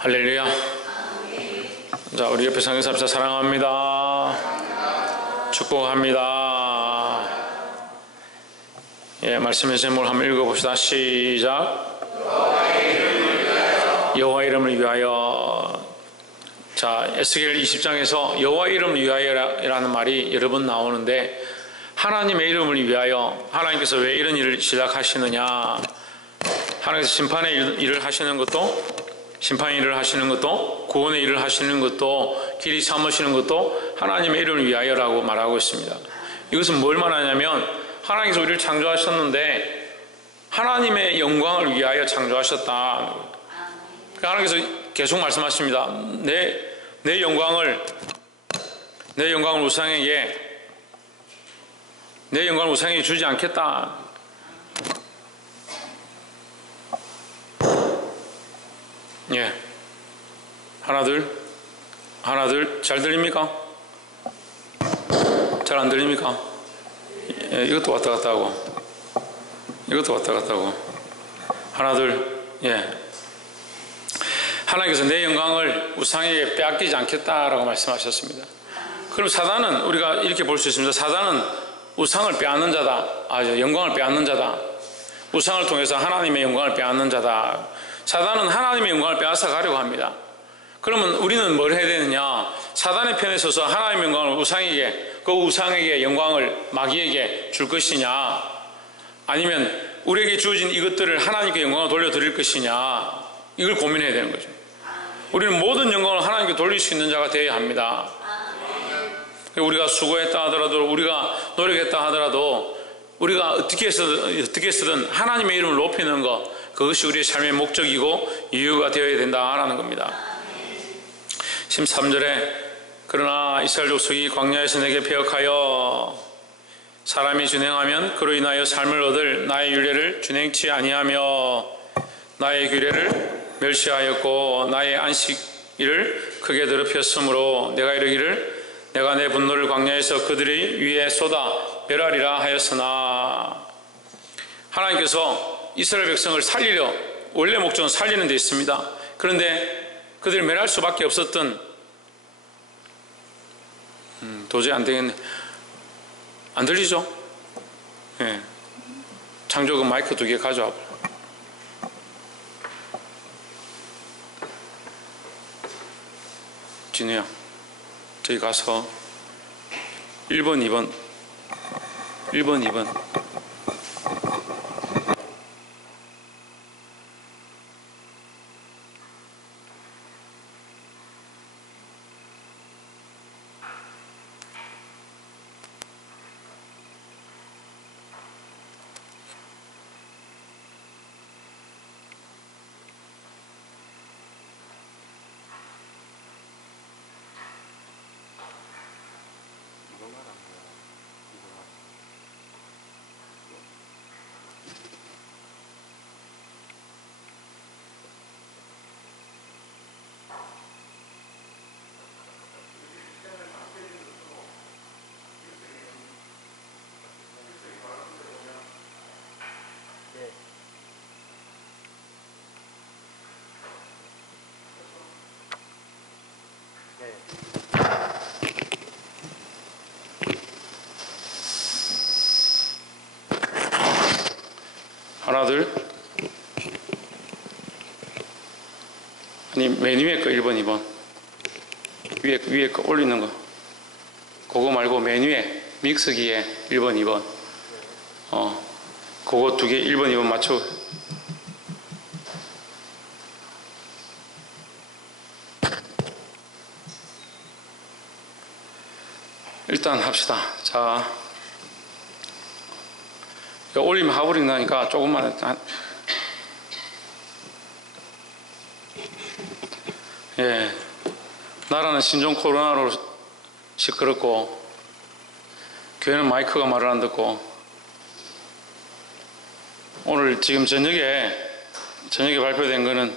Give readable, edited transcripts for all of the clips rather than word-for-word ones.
할렐루야. 자, 우리 옆에 성경사합시다. 사랑합니다. 축복합니다. 예, 말씀의 제목을 한번 읽어봅시다. 시작. 여호와 이름을 위하여. 자, 에스겔 20장에서 여호와 이름을 위하여라는 말이 여러 번 나오는데, 하나님의 이름을 위하여 하나님께서 왜 이런 일을 시작하시느냐. 하나님께서 심판의 일을 하시는 것도, 심판의 일을 하시는 것도, 구원의 일을 하시는 것도, 길이 삼으시는 것도 하나님의 이름을 위하여라고 말하고 있습니다. 이것은 뭘 말하냐면, 하나님께서 우리를 창조하셨는데 하나님의 영광을 위하여 창조하셨다. 하나님께서 계속 말씀하십니다. 내 영광을 우상에게 주지 않겠다. 예. 하나 둘 잘 들립니까? 잘 안 들립니까? 예, 이것도 왔다 갔다 하고 하나 둘. 예. 하나님께서 내 영광을 우상에게 빼앗기지 않겠다라고 말씀하셨습니다. 그럼 사단은, 우리가 이렇게 볼 수 있습니다. 사단은 우상을 빼앗는 자다. 영광을 빼앗는 자다. 우상을 통해서 하나님의 영광을 빼앗는 자다. 사단은 하나님의 영광을 빼앗아 가려고 합니다. 그러면 우리는 뭘 해야 되느냐? 사단의 편에 서서 하나님의 영광을 그 우상에게 영광을 마귀에게 줄 것이냐, 아니면 우리에게 주어진 이것들을 하나님께 영광을 돌려드릴 것이냐, 이걸 고민해야 되는 거죠. 우리는 모든 영광을 하나님께 돌릴 수 있는 자가 되어야 합니다. 우리가 수고했다 하더라도, 우리가 노력했다 하더라도, 우리가 어떻게 쓰든 하나님의 이름을 높이는 것, 그것이 우리의 삶의 목적이고 이유가 되어야 된다라는 겁니다. 13절에 그러나 이스라엘 족속이 광야에서 내게 배역하여 사람이 준행하면 그로 인하여 삶을 얻을 나의 율례를 준행치 아니하며 나의 규례를 멸시하였고 나의 안식일을 크게 더럽혔으므로 내가 이르기를 내가 내 분노를 광야에서 그들의 위에 쏟아 멸하리라 하였으나. 하나님께서 이스라엘 백성을 살리려, 원래 목적은 살리는 데 있습니다. 그런데 그들을 멸할 수밖에 없었던, 도저히 안 되겠네. 안 들리죠? 예. 창조그 마이크 2개 가져와 봐요. 진우야, 저기 가서 1번, 2번. 하나 둘. 아니, 맨 위에 거 1번, 2번. 위에 거 올리는 거. 그거 말고 맨 위에 믹서기에 1번, 2번. 그거 2개 1번, 2번 맞춰. 일단 합시다. 자, 이거 올리면 하버링 나니까 조금만. 예, 나라는 신종 코로나로 시끄럽고 교회는 마이크가 말을 안 듣고, 오늘 지금 저녁에 발표된 거는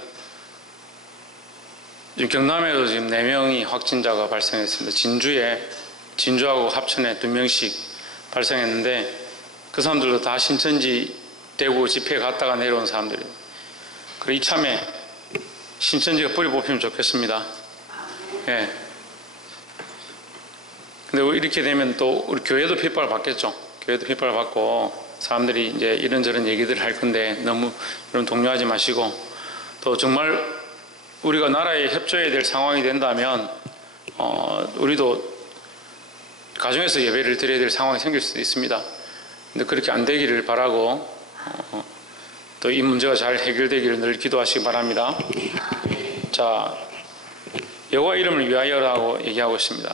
지금 경남에도 지금 4명이 확진자가 발생했습니다. 진주하고 합천에 2명씩 발생했는데, 그 사람들도 다 신천지 대구 집회 갔다가 내려온 사람들이에요. 그리고 이참에 신천지가 뿌리 뽑히면 좋겠습니다. 예. 근데 이렇게 되면 또 우리 교회도 핍박을 받겠죠. 교회도 핍박을 받고 사람들이 이제 이런저런 얘기들을 할 건데 너무 이런 동요하지 마시고, 또 정말 우리가 나라에 협조해야 될 상황이 된다면 우리도 가정에서 예배를 드려야 될 상황이 생길 수도 있습니다. 근데 그렇게 안 되기를 바라고 또 이 문제가 잘 해결되기를 늘 기도하시기 바랍니다. 자, 여호와 이름을 위하여라고 얘기하고 있습니다.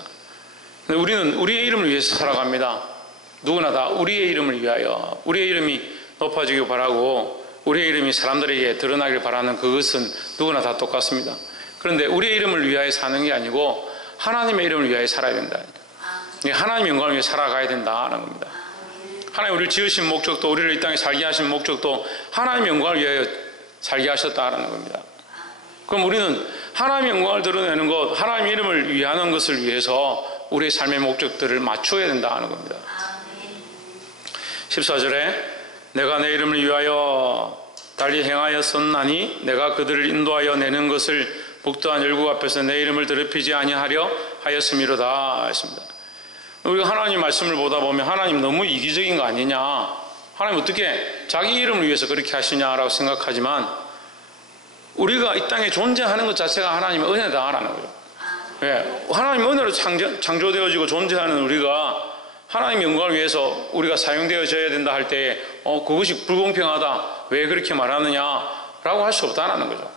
근데 우리는 우리의 이름을 위해서 살아갑니다. 누구나 다 우리의 이름을 위하여, 우리의 이름이 높아지길 바라고 우리의 이름이 사람들에게 드러나길 바라는 그것은 누구나 다 똑같습니다. 그런데 우리의 이름을 위하여 사는 게 아니고 하나님의 이름을 위하여 살아야 된다. 하나님의 영광을 위해 살아가야 된다는 겁니다. 하나님 우리를 지으신 목적도, 우리를 이 땅에 살게 하신 목적도 하나님의 영광을 위하여 살게 하셨다는 겁니다. 그럼 우리는 하나님의 영광을 드러내는 것, 하나님의 이름을 위하는 것을 위해서 우리의 삶의 목적들을 맞춰야 된다는 겁니다. 14절에 내가 내 이름을 위하여 달리 행하였었나니 내가 그들을 인도하여 내는 것을 복도한 열국 앞에서 내 이름을 더럽히지 아니하려 하였음이로다 했습니다. 우리가 하나님 말씀을 보다 보면 하나님 너무 이기적인 거 아니냐, 하나님 어떻게 자기 이름을 위해서 그렇게 하시냐라고 생각하지만, 우리가 이 땅에 존재하는 것 자체가 하나님의 은혜다라는 거죠. 예, 하나님의 은혜로 창조되어지고 존재하는 우리가 하나님의 영광을 위해서 우리가 사용되어져야 된다 할 때 그것이 불공평하다, 왜 그렇게 말하느냐라고 할 수 없다라는 거죠.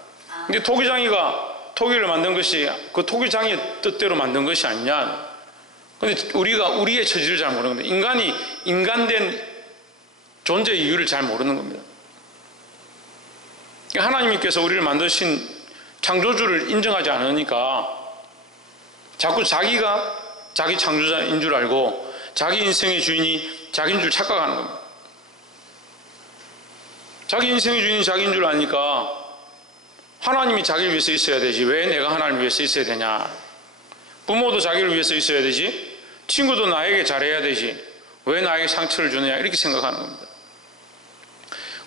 근데 토기장이가 토기를 만든 것이 그 토기장의 뜻대로 만든 것이 아니냐. 근데 우리가 우리의 처지를 잘 모르는 겁니다. 인간이 인간된 존재의 이유를 잘 모르는 겁니다. 하나님께서 우리를 만드신 창조주를 인정하지 않으니까 자꾸 자기가 자기 창조자인 줄 알고 자기 인생의 주인이 자기인 줄 착각하는 겁니다. 자기 인생의 주인이 자기인 줄 아니까 하나님이 자기를 위해서 있어야 되지, 왜 내가 하나님을 위해서 있어야 되냐. 부모도 자기를 위해서 있어야 되지, 친구도 나에게 잘해야 되지, 왜 나에게 상처를 주느냐, 이렇게 생각하는 겁니다.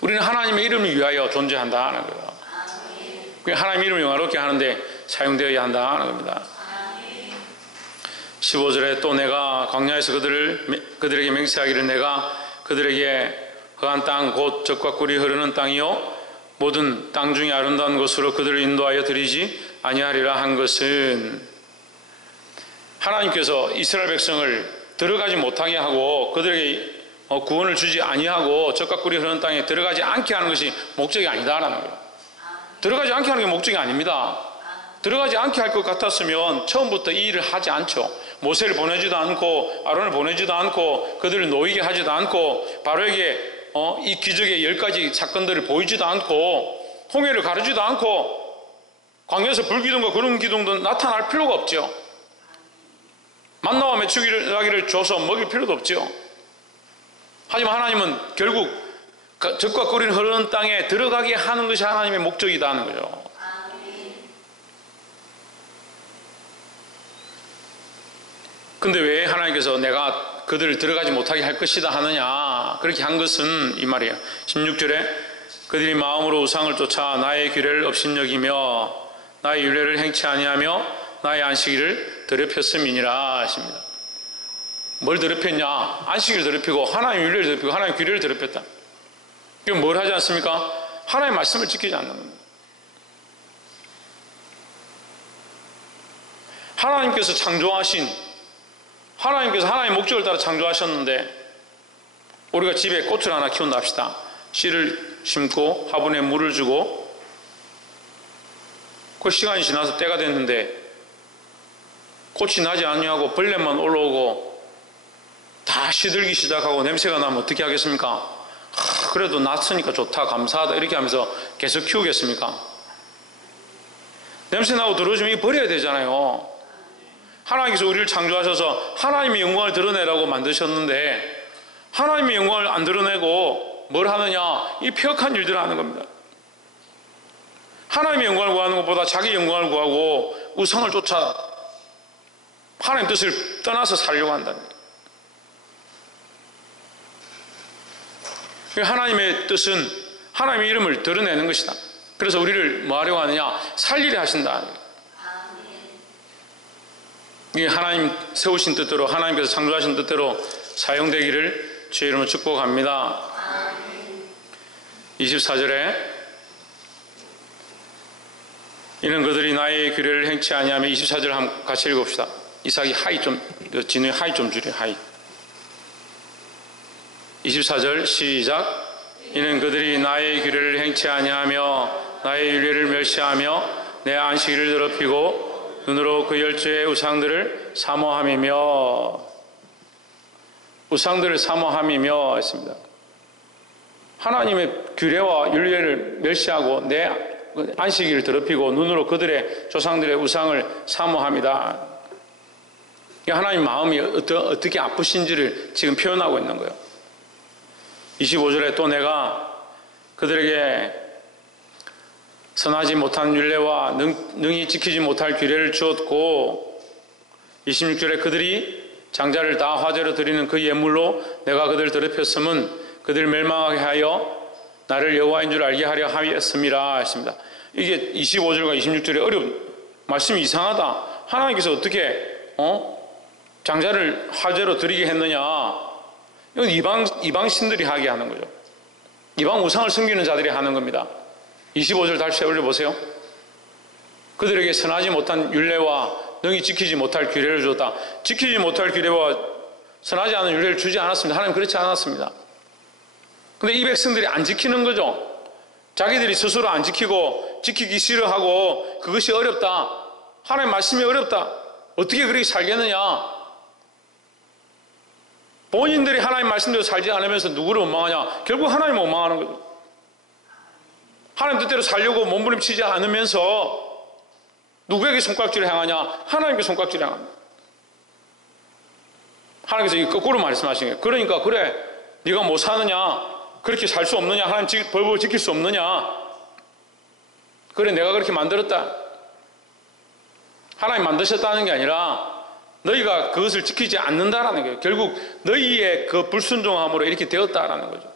우리는 하나님의 이름을 위하여 존재한다는 거예요. 하나님의 이름을 영화롭게 하는데 사용되어야 한다는 겁니다. 15절에 또 내가 광야에서 그들에게 맹세하기를 내가 그들에게 그한 땅 곧 젖과 꿀이 흐르는 땅이요 모든 땅 중에 아름다운 곳으로 그들을 인도하여 드리지 아니하리라 한 것은, 하나님께서 이스라엘 백성을 들어가지 못하게 하고 그들에게 구원을 주지 아니하고 젖과 꿀이 흐르는 땅에 들어가지 않게 하는 것이 목적이 아니다라는 거예요. 들어가지 않게 하는 게 목적이 아닙니다. 들어가지 않게 할 것 같았으면 처음부터 이 일을 하지 않죠. 모세를 보내지도 않고 아론을 보내지도 않고 그들을 놓이게 하지도 않고 바로에게 이 기적의 10가지 사건들을 보이지도 않고 홍해를 가르지도 않고 광야에서 불기둥과 구름기둥도 나타날 필요가 없죠. 만나와 메추기를 줘서 먹일 필요도 없죠. 하지만 하나님은 결국 젖과 꿀이 흐르는 땅에 들어가게 하는 것이 하나님의 목적이다 하는 거죠. 근데 왜 하나님께서 내가 그들을 들어가지 못하게 할 것이다 하느냐, 그렇게 한 것은 이 말이에요. 16절에 그들이 마음으로 우상을 쫓아 나의 규례를 업신여기며 나의 율례를 행치 아니하며 나의 안식일을 더럽혔음이니라 하십니다. 뭘 더럽혔냐? 안식일을 더럽히고 하나님의 율례를 더럽히고 하나님의 규례를 더럽혔다. 이건 뭘 하지 않습니까? 하나님의 말씀을 지키지 않는 겁니다. 하나님께서 창조하신, 하나님께서 하나님의 목적을 따라 창조하셨는데, 우리가 집에 꽃을 하나 키운다 합시다. 씨를 심고 화분에 물을 주고 그 시간이 지나서 때가 됐는데 꽃이 나지 않냐고 벌레만 올라오고 다 시들기 시작하고 냄새가 나면 어떻게 하겠습니까? 그래도 났으니까 좋다, 감사하다, 이렇게 하면서 계속 키우겠습니까? 냄새 나고 더러워지면 이거 버려야 되잖아요. 하나님께서 우리를 창조하셔서 하나님의 영광을 드러내라고 만드셨는데 하나님의 영광을 안 드러내고 뭘 하느냐? 이 폐역한 일들을 하는 겁니다. 하나님의 영광을 구하는 것보다 자기 영광을 구하고 우상을 쫓아 하나님 뜻을 떠나서 살려고 한다는 거예요. 하나님의 뜻은 하나님의 이름을 드러내는 것이다. 그래서 우리를 뭐 하려고 하느냐? 살리려 하신다. 이게 하나님 세우신 뜻대로, 하나님께서 창조하신 뜻대로 사용되기를 주의 이름으로 축복합니다. 24절에 이는 그들이 나의 규례를 행치 아니하며, 24절 한번 같이 읽읍시다. 이삭이 하이 좀, 진우의 하이 좀 줄여, 하이. 24절 시작. 이는 그들이 나의 규례를 행치 아니하며 나의 율례를 멸시하며 내 안식일을 더럽히고 눈으로 그 열조의 우상들을 사모함이며, 우상들을 사모함이며 했습니다. 하나님의 규례와 율례를 멸시하고 내 안식일을 더럽히고 눈으로 그들의 조상들의 우상을 사모합니다. 하나님 마음이 어떻게 아프신지를 지금 표현하고 있는 거예요. 25절에 또 내가 그들에게 선하지 못한 율례와 능히 지키지 못할 규례를 주었고, 26절에 그들이 장자를 다 화제로 드리는 그 예물로 내가 그들을 더럽혔음은 그들을 멸망하게 하여 나를 여호와인 줄 알게 하려 하였음이라 했습니다. 이게 25절과 26절에 말씀이 이상하다. 하나님께서 어떻게 장자를 화제로 드리게 했느냐? 이건 이방 신들이 하게 하는 거죠. 이방 우상을 섬기는 자들이 하는 겁니다. 25절 다시 올려보세요. 그들에게 선하지 못한 율례와 능히 지키지 못할 규례를 줬다. 지키지 못할 규례와 선하지 않은 율례를 주지 않았습니다. 하나님 그렇지 않았습니다. 근데 이 백성들이 안 지키는 거죠. 자기들이 스스로 안 지키고 지키기 싫어하고 그것이 어렵다. 하나님 말씀이 어렵다. 어떻게 그렇게 살겠느냐? 본인들이 하나님 말씀대로 살지 않으면서 누구를 원망하냐? 결국 하나님을 원망하는 거죠. 하나님 뜻대로 살려고 몸부림치지 않으면서 누구에게 손깍지를 향하냐? 하나님께 손깍지를 향합니다. 하나님께서 이 거꾸로 말씀하신 거예요. 그러니까 그래, 네가 뭐 사느냐? 그렇게 살 수 없느냐? 하나님 벌벌 지킬 수 없느냐? 그래, 내가 그렇게 만들었다. 하나님 만드셨다는 게 아니라 너희가 그것을 지키지 않는다라는 거예요. 결국 너희의 그 불순종함으로 이렇게 되었다라는 거죠.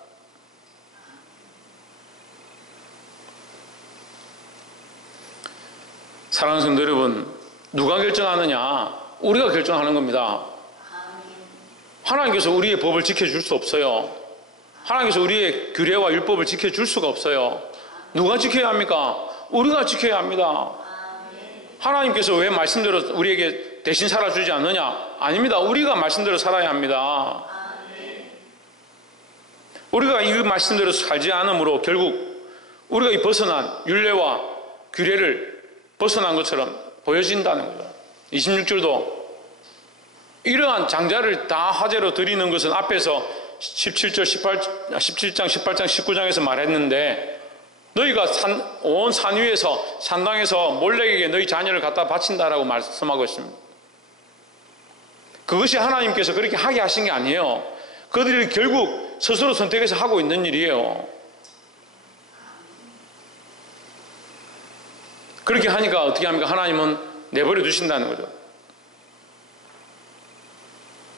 사랑하는 성도 여러분, 누가 결정하느냐? 우리가 결정하는 겁니다. 하나님께서 우리의 법을 지켜줄 수 없어요. 하나님께서 우리의 규례와 율법을 지켜줄 수가 없어요. 누가 지켜야 합니까? 우리가 지켜야 합니다. 하나님께서 왜 말씀대로 우리에게 대신 살아주지 않느냐? 아닙니다. 우리가 말씀대로 살아야 합니다. 우리가 이 말씀대로 살지 않으므로 결국 우리가 이 벗어난 율례와 규례를 벗어난 것처럼 보여진다는 거죠. 26절도 이러한 장자를 다 화제로 드리는 것은 앞에서 17장, 18장, 19장에서 말했는데, 너희가 온 산 위에서 산당에서 몰렉에게 너희 자녀를 갖다 바친다라고 말씀하고 있습니다. 그것이 하나님께서 그렇게 하게 하신 게 아니에요. 그들이 결국 스스로 선택해서 하고 있는 일이에요. 그렇게 하니까 어떻게 합니까? 하나님은 내버려 두신다는 거죠.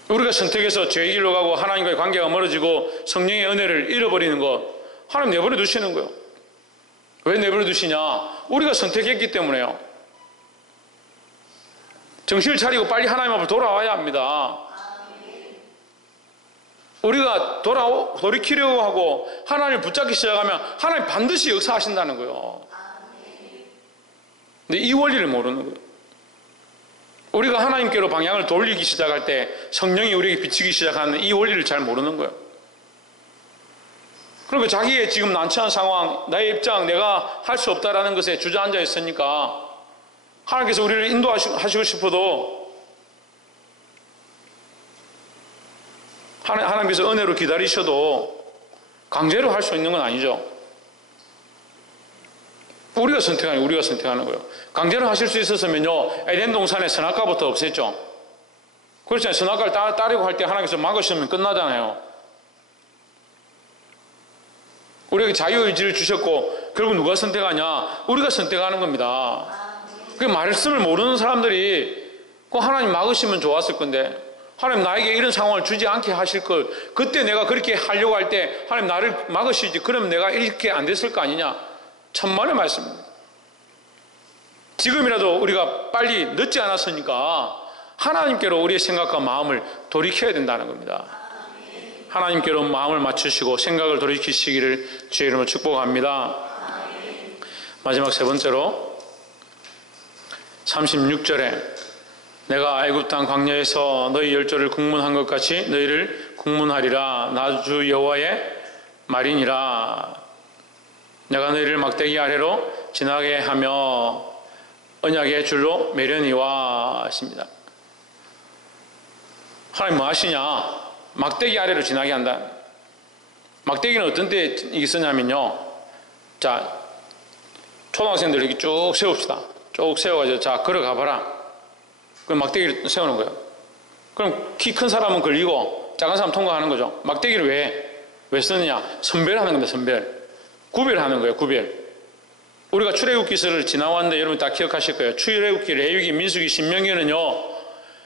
우리가 선택해서 죄의 길로 가고 하나님과의 관계가 멀어지고 성령의 은혜를 잃어버리는 것, 하나님 내버려 두시는 거예요. 왜 내버려 두시냐? 우리가 선택했기 때문에요. 정신을 차리고 빨리 하나님 앞으로 돌아와야 합니다. 우리가 돌이키려고 하고 하나님을 붙잡기 시작하면 하나님 반드시 역사하신다는 거예요. 근데 이 원리를 모르는 거예요. 우리가 하나님께로 방향을 돌리기 시작할 때 성령이 우리에게 비치기 시작하는 이 원리를 잘 모르는 거예요. 그러니까 자기의 지금 난처한 상황, 나의 입장, 내가 할 수 없다라는 것에 주저앉아 있으니까 하나님께서 우리를 인도하시고 싶어도 하나님께서 은혜로 기다리셔도 강제로 할 수 있는 건 아니죠. 우리가 선택하는 거예요. 강제로 하실 수 있었으면요, 에덴 동산에 선악과부터 없앴죠. 그렇잖아요. 선악과를 따르고 할 때 하나님께서 막으시면 끝나잖아요. 우리에게 자유의지를 주셨고 결국 누가 선택하냐? 우리가 선택하는 겁니다. 그 말씀을 모르는 사람들이 하나님 막으시면 좋았을 건데, 하나님 나에게 이런 상황을 주지 않게 하실 걸, 그때 내가 그렇게 하려고 할 때 하나님 나를 막으시지, 그러면 내가 이렇게 안 됐을 거 아니냐? 천만의 말씀입니다. 지금이라도 우리가 빨리 늦지 않았으니까 하나님께로 우리의 생각과 마음을 돌이켜야 된다는 겁니다. 하나님께로 마음을 맞추시고 생각을 돌이키시기를 주의 이름으로 축복합니다. 마지막 세 번째로 36절에 내가 애굽 땅 광야에서 너희 열조를 국문한 것 같이 너희를 국문하리라. 나 주 여호와의 말이니라. 내가 너희를 막대기 아래로 지나게 하며 언약의 줄로 매려니와 했습니다. 하나님 뭐 하시냐? 막대기 아래로 지나게 한다. 막대기는 어떤 때 이게 쓰냐면요. 자, 초등학생들 이렇게 쭉 세웁시다. 쭉 세워가지고 자, 걸어가 봐라. 그럼 막대기를 세우는 거예요. 그럼 키 큰 사람은 걸리고 작은 사람 통과하는 거죠. 막대기를 왜 쓰느냐? 선별하는 겁니다. 선별. 구별하는 거예요. 구별. 우리가 출애굽기서를 지나왔는데 여러분 다 기억하실 거예요. 출애굽기, 레위기, 민수기, 신명기는요.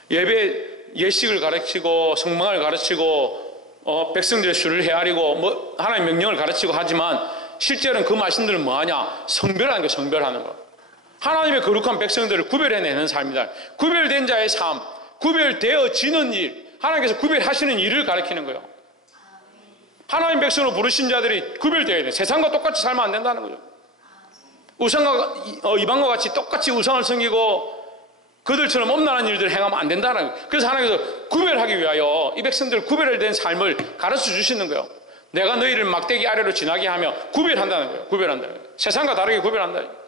예배 예식을 가르치고 성망을 가르치고 백성들의 수를 헤아리고 뭐 하나님의 명령을 가르치고 하지만 실제로는 그 말씀들은 뭐하냐? 성별하는 거예요. 성별하는 거. 하나님의 거룩한 백성들을 구별해내는 삶이다. 구별된 자의 삶, 구별되어지는 일, 하나님께서 구별하시는 일을 가르치는 거예요. 하나님 백성으로 부르신 자들이 구별되어야 돼. 세상과 똑같이 살면 안 된다는 거죠. 우상과 이방과 같이 똑같이 우상을 섬기고 그들처럼 엄란한 일들을 행하면 안 된다는 거예요. 그래서 하나님께서 구별하기 위하여 이 백성들 구별된 삶을 가르쳐 주시는 거예요. 내가 너희를 막대기 아래로 지나게 하며 구별한다는 거예요. 구별한다는 거예요. 세상과 다르게 구별한다는 거예요.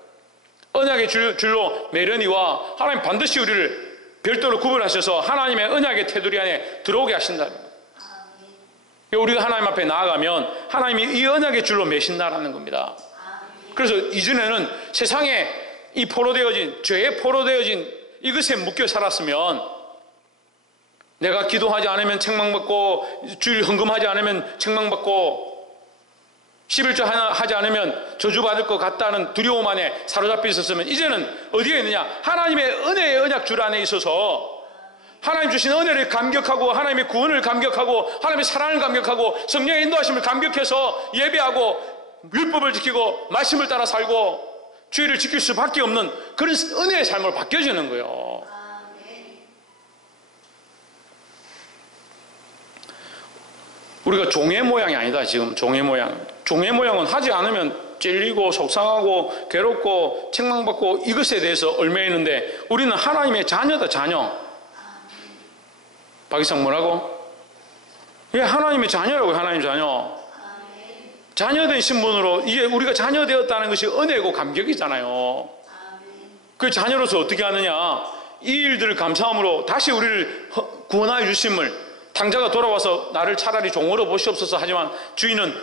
언약의 줄로 매려니와 하나님 반드시 우리를 별도로 구별하셔서 하나님의 언약의 테두리 안에 들어오게 하신다는 거예요. 우리가 하나님 앞에 나아가면 하나님이 이 언약의 줄로 매신다라는 겁니다. 그래서 이전에는 세상에 이 포로되어진 죄에 포로되어진 이것에 묶여 살았으면 내가 기도하지 않으면 책망받고 주일 헌금하지 않으면 책망받고 11조 하나 하지 않으면 저주받을 것 같다는 두려움 안에 사로잡혀 있었으면 이제는 어디에 있느냐? 하나님의 은혜의 언약줄 안에 있어서 하나님 주신 은혜를 감격하고 하나님의 구원을 감격하고 하나님의 사랑을 감격하고 성령의 인도하심을 감격해서 예배하고 율법을 지키고 말씀을 따라 살고 주의를 지킬 수밖에 없는 그런 은혜의 삶으로 바뀌어지는 거예요. 우리가 종의 모양이 아니다. 지금 종의 모양. 종의 모양은 하지 않으면 찔리고 속상하고 괴롭고 책망받고 이것에 대해서 얽매이는데 우리는 하나님의 자녀다. 자녀. 박이상 뭐라고? 예, 하나님의 자녀라고요. 하나님 자녀. 자녀된 신분으로 이게 우리가 자녀 되었다는 것이 은혜고 감격이잖아요. 그 자녀로서 어떻게 하느냐? 이 일들을 감사함으로 다시 우리를 구원하여 주심을 당자가 돌아와서 나를 차라리 종으로 보시옵소서 하지만 주인은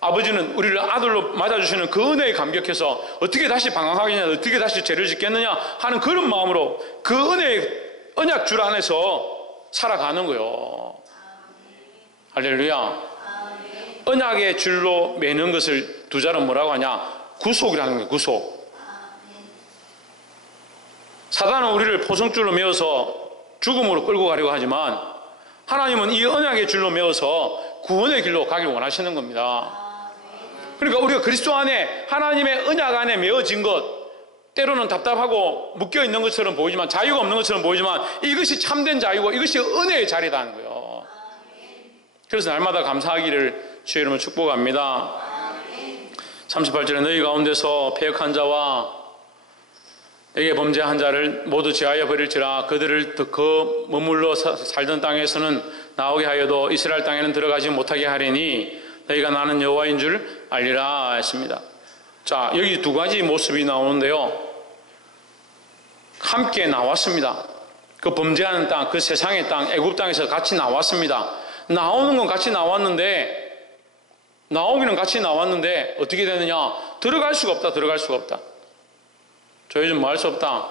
아버지는 우리를 아들로 맞아주시는 그 은혜에 감격해서 어떻게 다시 방황하겠냐, 어떻게 다시 죄를 짓겠느냐 하는 그런 마음으로 그 은혜의 언약줄 안에서 살아가는 거예요. 할렐루야. 언약의 줄로 매는 것을 두 자는 뭐라고 하냐? 구속이라는 거예요. 구속. 사단은 우리를 포성줄로 메어서 죽음으로 끌고 가려고 하지만 하나님은 이 언약의 줄로 메어서 구원의 길로 가길 원하시는 겁니다. 그러니까 우리가 그리스도 안에 하나님의 언약 안에 메어진 것 때로는 답답하고 묶여있는 것처럼 보이지만 자유가 없는 것처럼 보이지만 이것이 참된 자유고 이것이 은혜의 자리라는 거예요. 그래서 날마다 감사하기를 주의 이름으로 축복합니다. 38절에 너희 가운데서 패역한 자와 내게 범죄한 자를 모두 제하여 버릴지라 그들을 그 머물러 살던 땅에서는 나오게 하여도 이스라엘 땅에는 들어가지 못하게 하리니 너희가 나는 여호와인 줄 알리라 했습니다. 자, 여기 두 가지 모습이 나오는데요. 함께 나왔습니다. 그 범죄하는 땅, 그 세상의 땅, 애굽 땅에서 같이 나왔습니다. 나오는 건 같이 나왔는데 나오기는 같이 나왔는데 어떻게 되느냐? 들어갈 수가 없다. 들어갈 수가 없다. 저 요즘 뭐 할 수 없다.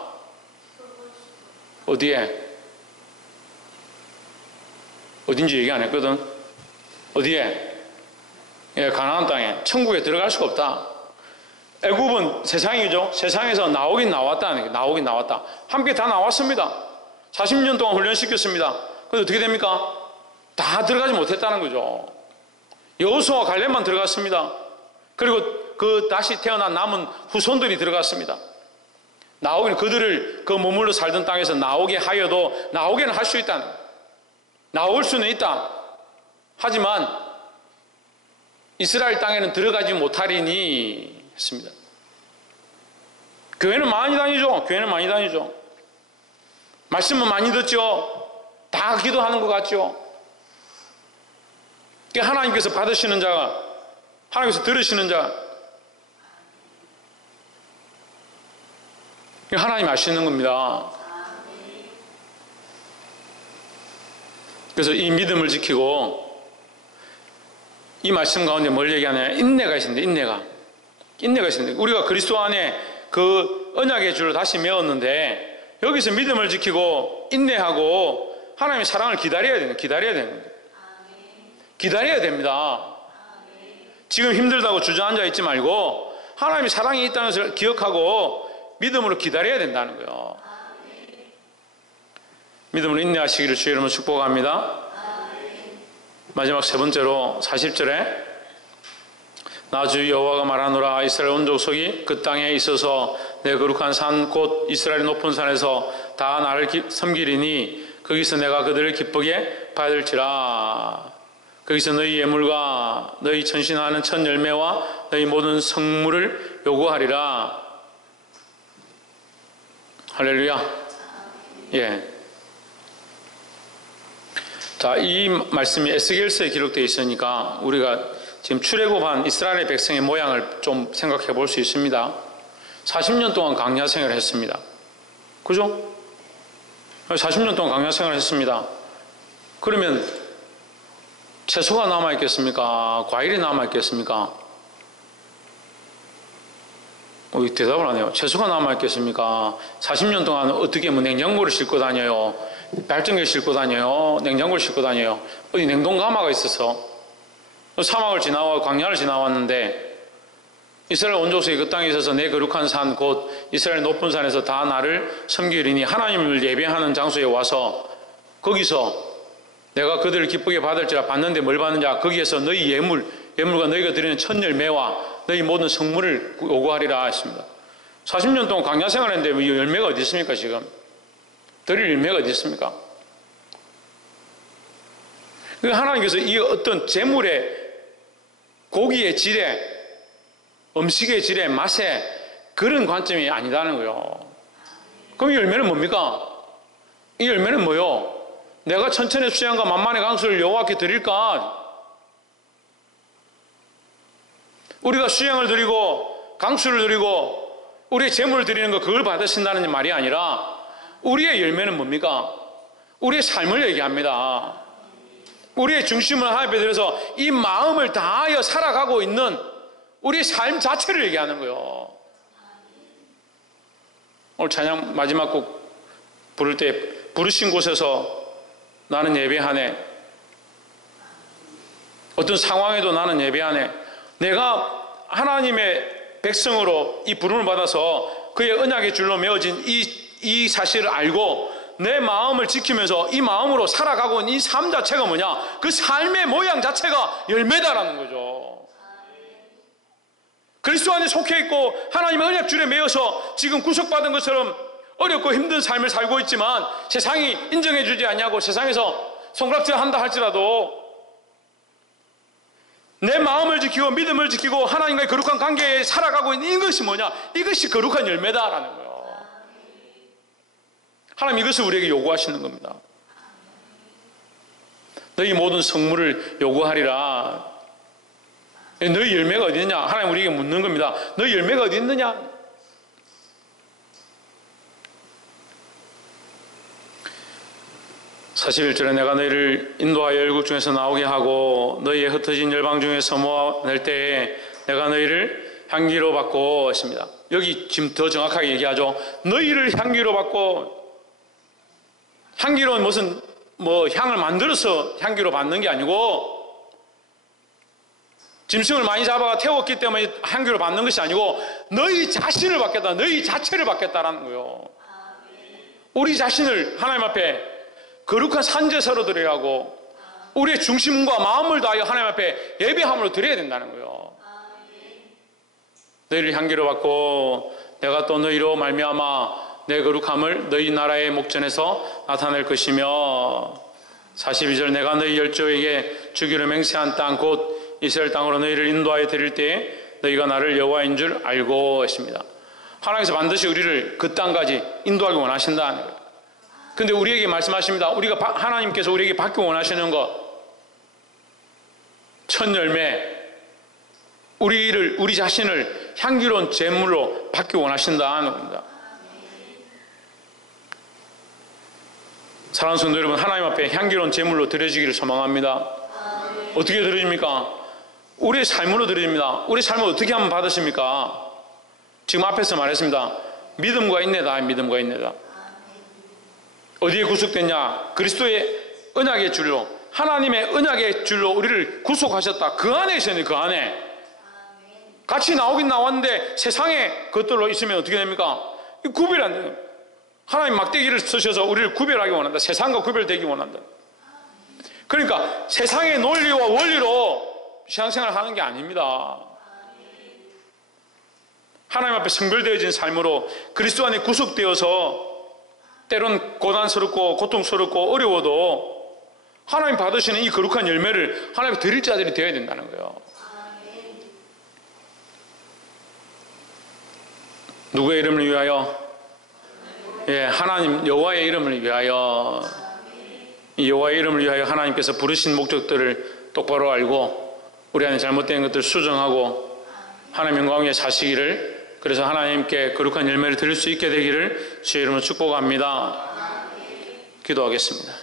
어디에? 어딘지 얘기 안 했거든. 어디에? 예, 가나안 땅에. 천국에 들어갈 수가 없다. 애굽은 세상이죠. 세상에서 나오긴 나왔다. 나오긴 나왔다. 함께 다 나왔습니다. 40년 동안 훈련시켰습니다. 근데 어떻게 됩니까? 다 들어가지 못했다는 거죠. 여호수아와 갈렙만 들어갔습니다. 그리고 그 다시 태어난 남은 후손들이 들어갔습니다. 나오기는 그들을 그 머물러 살던 땅에서 나오게 하여도 나오게는 할 수 있다. 나올 수는 있다. 하지만 이스라엘 땅에는 들어가지 못하리니 했습니다. 교회는 많이 다니죠. 교회는 많이 다니죠. 말씀은 많이 듣죠. 다 기도하는 것 같죠. 하나님께서 받으시는 자가, 하나님께서 들으시는 자, 하나님 아시는 겁니다. 그래서 이 믿음을 지키고 이 말씀 가운데 뭘 얘기하냐? 인내가 있습니다. 인내가 있습니다. 우리가 그리스도 안에 그 언약의 줄을 다시 메웠는데 여기서 믿음을 지키고 인내하고 하나님의 사랑을 기다려야 됩니다. 지금 힘들다고 주저앉아 있지 말고 하나님의 사랑이 있다는 것을 기억하고 믿음으로 기다려야 된다는 거예요. 믿음으로 인내하시기를 주의 이름으로 축복합니다. 마지막 세 번째로 40절에 나 주 여호와가 말하노라 이스라엘 온 족속이 그 땅에 있어서 내 거룩한 산 곧 이스라엘의 높은 산에서 다 나를 섬기리니 거기서 내가 그들을 기쁘게 받을지라. 거기서 너희 예물과 너희 전신하는 첫 열매와 너희 모든 성물을 요구하리라. 할렐루야. 예. 자, 이 말씀이 에스겔서에 기록되어 있으니까 우리가 지금 출애굽한 이스라엘의 백성의 모양을 좀 생각해 볼 수 있습니다. 40년 동안 광야 생활을 했습니다. 그죠? 40년 동안 광야 생활을 했습니다. 그러면 채소가 남아있겠습니까? 과일이 남아있겠습니까? 대답을 안 해요. 채소가 남아있겠습니까? 40년 동안 어떻게 냉장고를 싣고 다녀요? 발전기를 싣고 다녀요? 냉장고를 싣고 다녀요? 어디 냉동 가마가 있어서 사막을 지나와 광야를 지나왔는데 이스라엘 온 족속이 그 땅에 있어서 내 거룩한 산 곧 이스라엘 높은 산에서 다 나를 섬기리니 하나님을 예배하는 장소에 와서 거기서 내가 그들을 기쁘게 받을지라. 받는데 뭘 받느냐? 거기에서 너희 예물과 너희가 드리는 첫 열매와 너희 모든 성물을 요구하리라 했습니다. 40년 동안 광야 생활했는데 열매가 어디 있습니까? 지금 드릴 열매가 어디 있습니까? 하나님께서 이 어떤 재물의 고기의 질에, 음식의 질에, 맛에 그런 관점이 아니다는 거예요. 그럼 이 열매는 뭡니까? 이 열매는 뭐요? 내가 천천의 수양과 만만의 강수를 여호와께 드릴까? 우리가 수양을 드리고 강수를 드리고 우리의 재물을 드리는 거 그걸 받으신다는 말이 아니라 우리의 열매는 뭡니까? 우리의 삶을 얘기합니다. 우리의 중심을 하나님께 들여서 이 마음을 다하여 살아가고 있는 우리의 삶 자체를 얘기하는 거예요. 오늘 찬양 마지막 곡 부를 때 부르신 곳에서 나는 예배하네. 어떤 상황에도 나는 예배하네. 내가 하나님의 백성으로 이 부름을 받아서 그의 언약의 줄로 메어진 이 사실을 알고 내 마음을 지키면서 이 마음으로 살아가고 있는 이 삶 자체가 뭐냐? 그 삶의 모양 자체가 열매다라는 거죠. 그리스도 안에 속해 있고 하나님의 언약 줄에 매여서 지금 구속받은 것처럼 어렵고 힘든 삶을 살고 있지만 세상이 인정해 주지 않냐고 세상에서 손가락질 한다 할지라도 내 마음을 지키고 믿음을 지키고 하나님과의 거룩한 관계에 살아가고 있는 이것이 뭐냐? 이것이 거룩한 열매다라는 거예요. 하나님 이것을 우리에게 요구하시는 겁니다. 너희 모든 성물을 요구하리라. 너희 열매가 어디 있느냐? 하나님 우리에게 묻는 겁니다. 너희 열매가 어디 있느냐? (41절에) 내가 너희를 인도하여 열국 중에서 나오게 하고 너희의 흩어진 열방 중에서 모아낼 때에 내가 너희를 향기로 받고 했습니다. 여기 지금 더 정확하게 얘기하죠. 너희를 향기로 받고, 향기로는 무슨 향을 만들어서 향기로 받는 게 아니고 짐승을 많이 잡아가 태웠기 때문에 향기로 받는 것이 아니고 너희 자신을 받겠다. 너희 자체를 받겠다라는 거예요. 우리 자신을 하나님 앞에 거룩한 산제사로 드려야 하고 우리의 중심과 마음을 다하여 하나님 앞에 예배함으로 드려야 된다는 거예요. 너희를 향기로웠고 내가 또 너희로 말미암아 내 거룩함을 너희 나라의 목전에서 나타낼 것이며 42절 내가 너희 열조에게 주기로 맹세한 땅 곧 이스라엘 땅으로 너희를 인도하여 드릴 때에 너희가 나를 여호와인 줄 알고 했습니다. 하나님께서 반드시 우리를 그 땅까지 인도하기 원하신다는 거예요. 근데 우리에게 말씀하십니다. 하나님께서 우리에게 받기 원하시는 것 첫 열매, 우리 자신을 향기로운 제물로 받기 원하신다는 겁니다. 사랑하는 성도 여러분, 하나님 앞에 향기로운 제물로 드려지기를 소망합니다. 어떻게 드려집니까? 우리의 삶으로 드려집니다. 우리 삶을 어떻게 하면 받으십니까? 지금 앞에서 말했습니다. 믿음과 인내다. 믿음과 인내다. 어디에 구속됐냐? 그리스도의 언약의 줄로, 하나님의 언약의 줄로 우리를 구속하셨다. 그 안에 있어요. 그 안에 같이 나오긴 나왔는데 세상의 것들로 있으면 어떻게 됩니까? 구별이 안 돼요. 하나님 막대기를 쓰셔서 우리를 구별하기 원한다. 세상과 구별되기 원한다. 그러니까 세상의 논리와 원리로 신앙생활을 하는 게 아닙니다. 하나님 앞에 성별되어진 삶으로 그리스도 안에 구속되어서 때론 고난스럽고 고통스럽고 어려워도 하나님 받으시는 이 거룩한 열매를 하나님 드릴 자들이 되어야 된다는 거예요. 누구의 이름을 위하여? 예, 하나님 여호와의 이름을 위하여. 이 여호와의 이름을 위하여 하나님께서 부르신 목적들을 똑바로 알고 우리 안에 잘못된 것들을 수정하고 하나님 영광 위에 사시기를, 그래서 하나님께 거룩한 열매를 드릴 수 있게 되기를 주의 이름으로 축복합니다. 기도하겠습니다.